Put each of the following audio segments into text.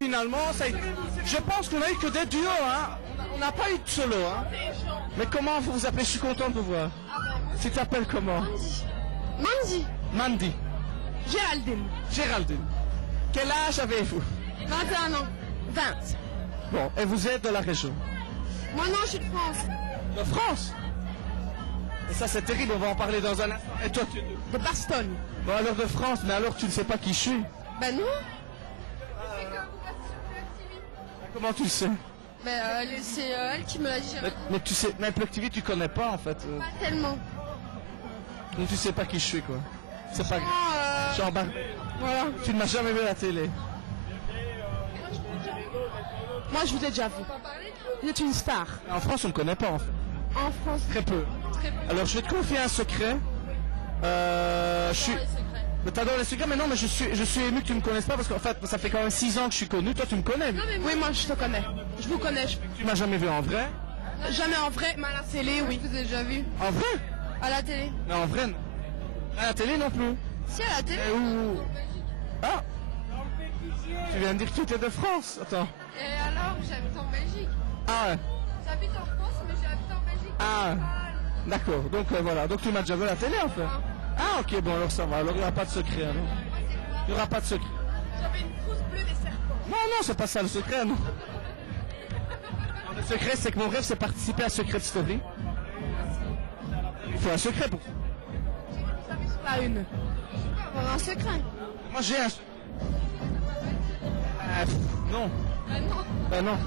Finalement, je pense qu'on a eu que des duos, hein. On n'a pas eu de solo, hein. Mais comment vous vous appelez? Je suis content de vous voir. Tu t'appelles comment? Mandy. Mandy. Géraldine. Géraldine. Quel âge avez-vous? 21 ans. 20. Bon, et vous êtes de la région? Moi non, je suis de France. De France? Et ça c'est terrible, on va en parler dans un instant. Et toi tu es De Bastogne. Bon alors de France, mais alors tu ne sais pas qui je suis? Ben non. Comment tu le sais? Ben c'est elle qui me l'a dit. Mais tu sais, mais Plug TV tu connais pas en fait. Pas tellement. Donc tu sais pas qui je suis quoi. C'est pas grave. Non, Jean Bar. voilà. Tu ne m'as jamais vu à la télé. Moi je vous ai déjà vu. Vous êtes une star. En France on ne connaît pas en fait. En France. Très peu. Très peu. Alors je vais te confier un secret. Je suis. Mais t'adores les secrets, mais non, mais je suis ému que tu me connaisses pas parce qu'en fait ça fait quand même 6 ans que je suis connu. Toi tu me connais. Oui, moi je te connais. Je vous connais. Tu m'as jamais vu en vrai. Jamais en vrai, mais à la télé, oui. Je vous ai déjà vu. En vrai? À la télé. Mais en vrai, non. À la télé non plus. Si, à la télé. Et où? Ah. Tu viens de dire que tu étais de France. Attends. Et alors, j'habite en Belgique. Ah ouais. J'habite en France, mais j'habite en Belgique. Ah. D'accord. Donc voilà. Donc tu m'as déjà vu à la télé en fait. Ah ok, bon alors ça va. Alors il n'y aura pas de secret. Alors. Il n'y aura pas de secret. J'avais une frousse bleue des serpents. Non, non, c'est pas ça le secret, non. Le secret, c'est que mon rêve, c'est participer à Secret Story. Il faut un secret pour ça. Pas une. Avoir un secret. Moi, j'ai un... non. Non.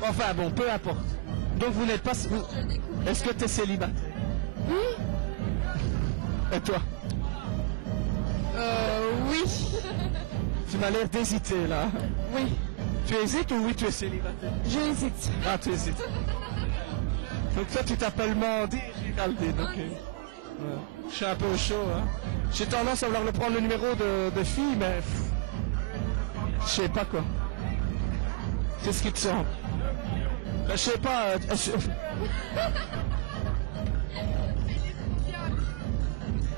Enfin, bon, peu importe. Donc, vous n'êtes pas... Est-ce que tu es célibataire? Oui. Et toi? Oui. Tu m'as l'air d'hésiter, là. Oui. Tu hésites ou oui, tu es célibataire? J'hésite. Ah, tu hésites. Donc, toi, tu t'appelles Mandy Géraldine, ok. Ouais. Je suis un peu au chaud, hein. J'ai tendance à vouloir le prendre le numéro de fille, mais... Je sais pas, quoi. Qu'est-ce qui te semble? Je sais pas...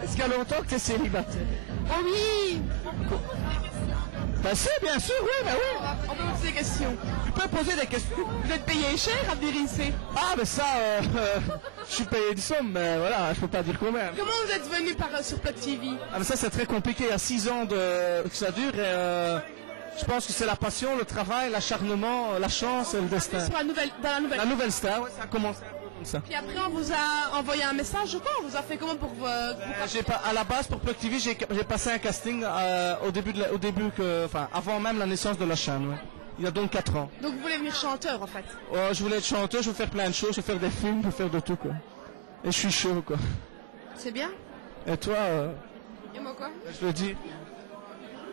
Est-ce qu'il y a longtemps que tu es célibataire? Oh oui. Ben si, bien sûr, oui, ben oui. On peut poser des questions. Tu peux poser des questions. Vous êtes payé cher à venir ici. Ah, mais ça, je suis payé une somme, mais voilà, je peux pas dire combien. Comment vous êtes venu sur Plug TV? Ah, mais ça, c'est très compliqué. Il y a 6 ans que ça dure et je pense que c'est la passion, le travail, l'acharnement, la chance et le destin. Sur dans la nouvelle. La nouvelle star, ouais, ça a commencé un peu comme ça. Puis après, on vous a envoyé un message, je crois. On vous a fait comment pour vous... À la base, pour Plug TV, j'ai passé un casting avant même la naissance de la chaîne. Ouais. Il y a donc 4 ans. Donc vous voulez venir chanteur, en fait? Je voulais être chanteur, je veux faire plein de choses, je veux faire des films, je veux faire de tout, quoi. Et je suis chaud, quoi. C'est bien. Et toi, Et moi quoi? je le dis.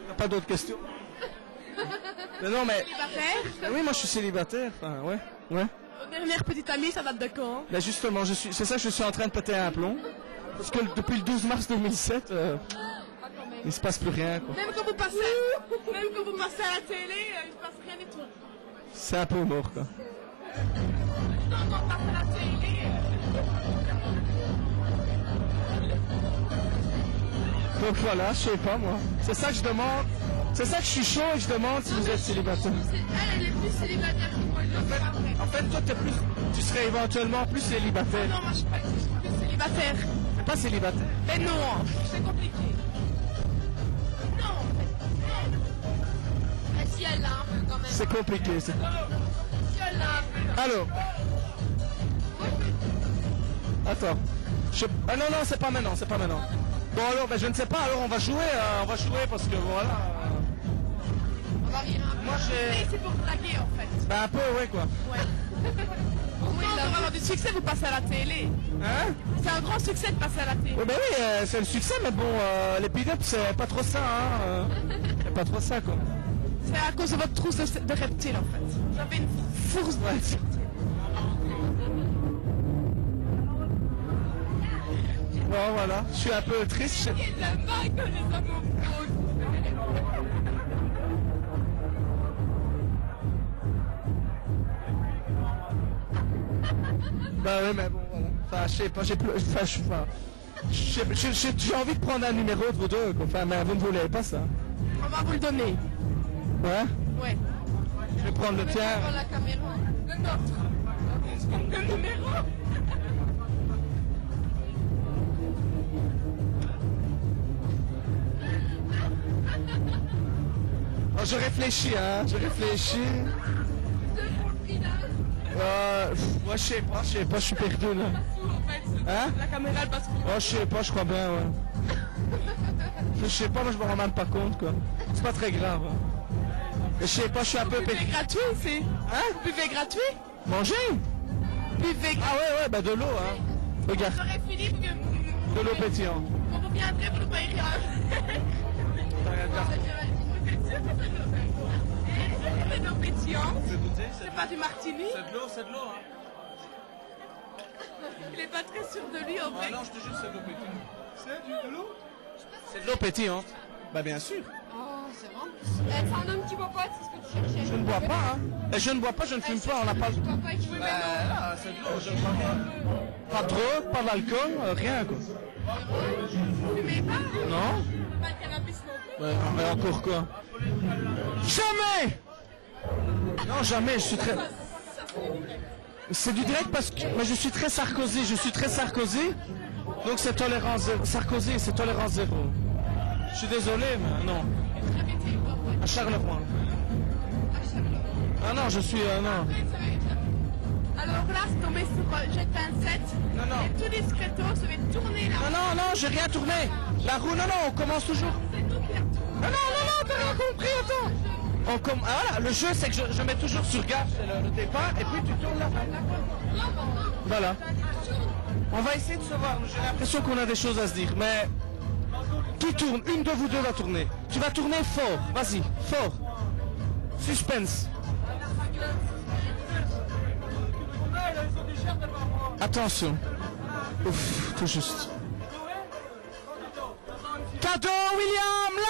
T'as pas d'autres questions? Mais non, mais... Célibataire? Oui, moi je suis célibataire, enfin, ouais. Votre dernière petite amie, ça date de quand? Ben justement, c'est ça que je suis en train de péter un plomb. Parce que depuis le 12 mars 2007, il se passe plus rien, quoi. Même quand vous passez à la télé, il se passe rien du tout. C'est un peu mort, quoi. Quand on passe à la télé... Donc voilà, je sais pas, moi. C'est ça que je demande. C'est ça que je suis chaud et je demande si vous êtes célibataire. Elle est plus célibataire que moi, je sais pas vrai. En fait, toi, tu serais éventuellement plus célibataire. Non, moi je suis pas plus célibataire. T'es pas célibataire? Mais non, c'est compliqué. Non, en fait. Mais si elle l'a un peu quand même. C'est compliqué, ça. Si elle l'a un peu. Alors. Attends. Ah non, c'est pas maintenant, c'est pas maintenant. Bon alors, ben je ne sais pas, alors on va jouer parce que voilà. On va rire un peu. Moi j'ai... C'est pour blaguer en fait. Ben un peu, ouais quoi. Ouais. Oui, ça va avoir du succès, vous passez à la télé. Hein? C'est un grand succès de passer à la télé. Ouais, ben oui, c'est le succès, mais bon, les pin-up c'est pas trop ça, hein. C'est pas trop ça quoi. C'est à cause de votre trousse de reptiles en fait. Vous avez une fourche de reptiles. Bon voilà, je suis un peu triste. Il y a de la vague dans les amours. Bah ouais, mais bon voilà. Enfin, je sais pas, j'ai plus... Enfin, je sais pas. J'ai envie de prendre un numéro de vous deux, quoi. Enfin, mais vous ne voulez pas ça. On va vous le donner. Ouais. Ouais. Je vais prendre le Mais tien. pas la caméra. Le nôtre. Le numéro. Oh, je réfléchis, hein. Je réfléchis. C'est pour le final. Moi, je sais pas, je suis perdu, là. En fait, Hein? la caméra elle passe pour. Oh, je sais pas, je crois bien, ouais. Je sais pas, moi, je me rends même pas compte, quoi. C'est pas très grave. Hein. Mais je sais pas, je suis un peu Buvez perdu. gratuit ici. Hein? Buvez gratuit. Manger? Buvez Ah ouais, bah de l'eau, hein. Regarde, J'aurais fini parce que de l'eau pétillante. vous reviendrez, vous ne payez rien. C'est de l'eau pétillante. C'est pas du martini. C'est de l'eau, hein. Il est pas très sûr de lui en fait. non, je te jure, c'est de l'eau pétillante. C'est de l'eau? C'est de l'eau pétillante. Bah bien sûr. Oh, c'est bon. C'est un homme qui boit pas, c'est ce que tu cherchais. Je ne bois pas, hein. Et je ne bois pas, je ne fume pas, on n'a pas... Je bois pas, je veux même là, c'est de l'eau, je ne bois pas. Pas de drogue, pas d'alcool, rien, quoi. Vous fumez pas. Non? Pas de cannabis non plus. Mais encore quoi? Jamais! Non, jamais, je suis très... C'est du direct parce que mais je suis très Sarkozy, donc c'est tolérance zéro. Sarkozy, c'est tolérance zéro. Je suis désolé, mais non. À Charleroi. Ah non, je suis... non. Alors là, c'est tombé sur Jet 27. Non, non. Et tout discreto, ça va tourner là. Non, j'ai rien tourné. La roue, non, on commence toujours. C'est tout qui a tourné. Non, t'as rien compris, attends. Ah, voilà, le jeu, c'est que je mets toujours sur gaffe, c'est le départ, et puis tu tournes là. Voilà. On va essayer de se voir. J'ai l'impression qu'on a des choses à se dire, mais qui tourne? Une de vous deux va tourner. Tu vas tourner fort. Vas-y, fort. Suspense. Attention. Ouf, tout juste. Cadeau, William,